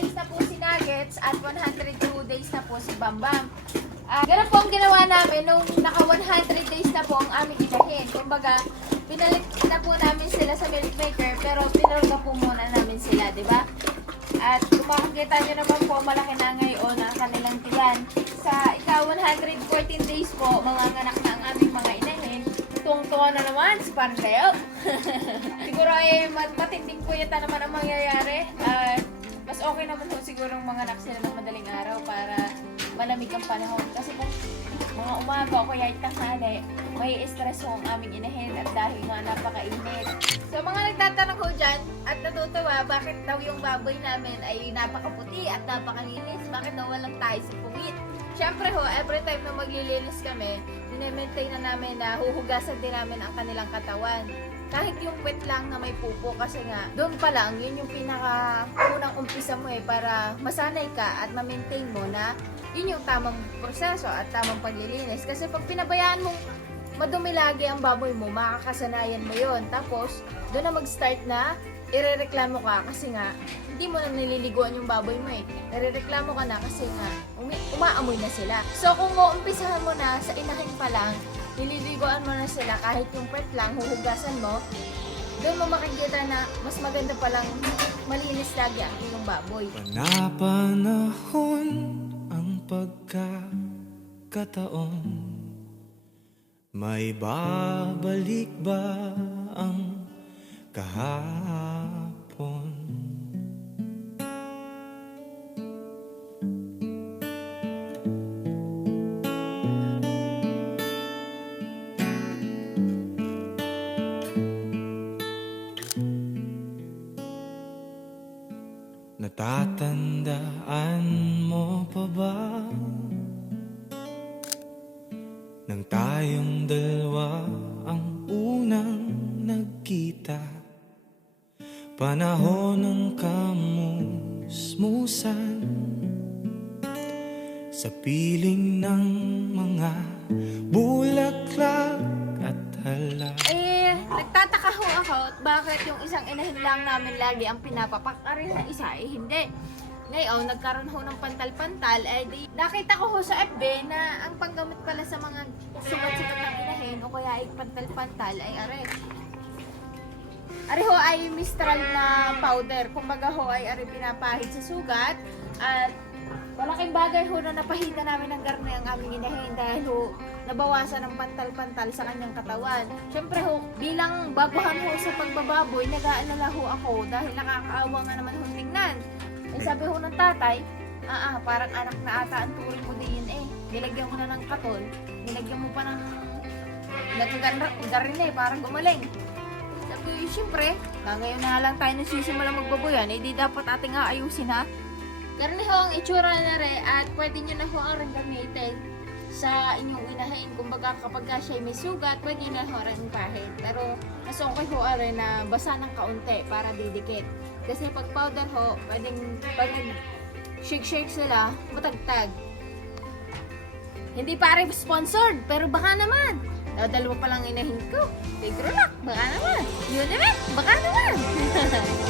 days na po si Nuggets at 102 days na po si Bambam. Ah, ganun po ang ginawa namin nung naka 100 days na po ang aming inahin. Kumbaga, pinalit na po namin sila sa milk maker pero pinarga po muna namin sila, di ba? At kung makikita nyo naman po, malaki na ngayon ang kanilang tiyan. Sa ika 114 days po, manganganak na ang aming mga inahin. Tuwang-tuwa na naman si Pandeo. siguro ay mat matinding kuyata naman ang mangyayari. At mas okay naman po siguro manganak sila ng madaling araw para malamig ang panahon. Kasi kung mga umaga o kaya tanghali, may stress ang aming inahin at dahil nga napakainit. So mga nagtatanong ko dyan at natutuwa bakit daw yung baboy namin ay napakaputi at napakalinis, bakit daw walang tayo sa pungit. Siyempre ho, every time na maglilinis kami, minemaintain na namin na huhugasan din namin ang kanilang katawan. Kahit yung wet lang na may pupo kasi nga, doon pa lang, yun yung pinaka unang umpisa mo eh para masanay ka at ma-maintain mo na yun yung tamang proseso at tamang paglilinis. Kasi pag pinabayaan mong madumi lagi ang baboy mo, makakasanayan mo yon Tapos, doon na mag-start na irereklamo ka kasi nga, hindi mo na nililiguan yung baboy mo eh. Irereklamo ka na kasi nga, umi- umaamoy na sila. So, kung uumpisahan mo na sa inahin pa lang, nililiguan mo na sila kahit yung pet lang, huhugasan mo, doon mo makikita na mas maganda palang malinis lagi ang iyong baboy. Panapanahon ang pagkakataon May babalik ba ang kahapon? Natatandaan mo pa ba? Nang tayong dalawa ang unang nagkita. Panahon ng kamusmusan. Sa piling ng mga nagtataka ho ako bakit yung isang inahin lang namin lagi ang pinapapak, rin ng isa eh hindi. Ngayon, nagkaroon ho ng pantal-pantal, eh di, nakita ko ho sa FB na ang panggamit pala sa mga sugat-sugat ng inahin o kaya ay pantal-pantal ay are. Ari ho ay mistral na powder. Kumbaga ho ay ari pinapahid sa sugat at malaking bagay ho na napahida namin ng garne ang aming inahin dahil ho nabawasan ng pantal-pantal sa kanyang katawan. Siyempre ho, bilang baguhan ho sa pagbababoy, nag-aalala ho ako dahil nakakaawa nga naman ho tingnan. Eh sabi ho ng tatay, ah, ah parang anak na ata ang turing mo din eh. Nilagyan mo na ng katol, nilagyan mo pa ng nagkagarne eh, parang gumaling. Sabi ko, siyempre, na ngayon na lang tayo nagsisimula magbaboyan, eh di dapat ating aayusin ha. Karne ho ang itsura na re at pwede nyo na ho ang gamitin sa inyong inahin. Kumbaga kapag ka siya may sugat, pwede na ho rin pahid. Pero mas okay ho rin na basa ng kaunti para didikit. Kasi pag powder ho, pwedeng pag shake-shake sila, matagtag. Hindi pa rin sponsored, pero baka naman. Dalawa pa lang inahin ko. Big rock, baka naman. Yun naman, baka naman.